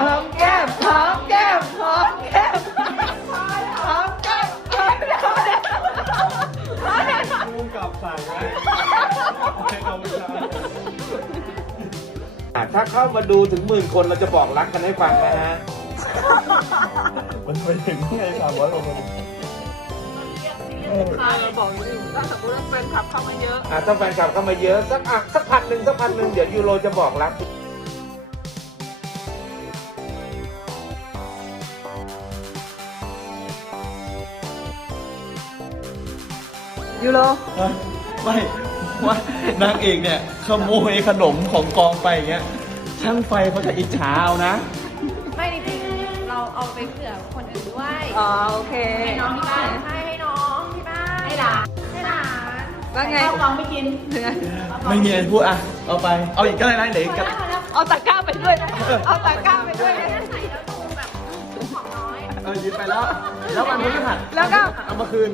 หอมแก้มหอมแก้มหอมแก้มหอมแก้มหอมแก้มหอมแก้มหอมแก้มหอมกับสั่งไว้ถ้าเข้ามาดูถึงหมื่นคนเราจะบอกรักกันให้ฟังไหมฮะมันไปถึงที่ไหนสามร้อยกว่าคนเราบอกอยู่ว่าสมมติว่าแฟนคลับเข้ามาเยอะอ่ะต้าแฟนคลับเข้ามาเยอะสักอ่ะสักพันหนึ่งสักพันหนึ่งเดี๋ยวยูโรจะบอกรักยูโรไม่ว่านางเอกเนี่ยขโมยขนมของกองไปเงี้ยช่างไฟเขาจะอิจฉาเอานะ ไม่จริงเราเอาไปเผื่อคนอื่น ด้วย อ๋อโอเคให้น้องที่บ้านให้ให้น้องที่บ้านให้หลาน้ว่าไงกองไม่กินไม่มีอะไรพูดอ่ะเอาไป เอาอีกก็ได้ไรเหลกเอาตะกร้าไปด้วย เอาตะกร้าไปด้วยนเออยืดไปแล้ว แล้ววันไม่ขัดแล้วก็ เอามาคืน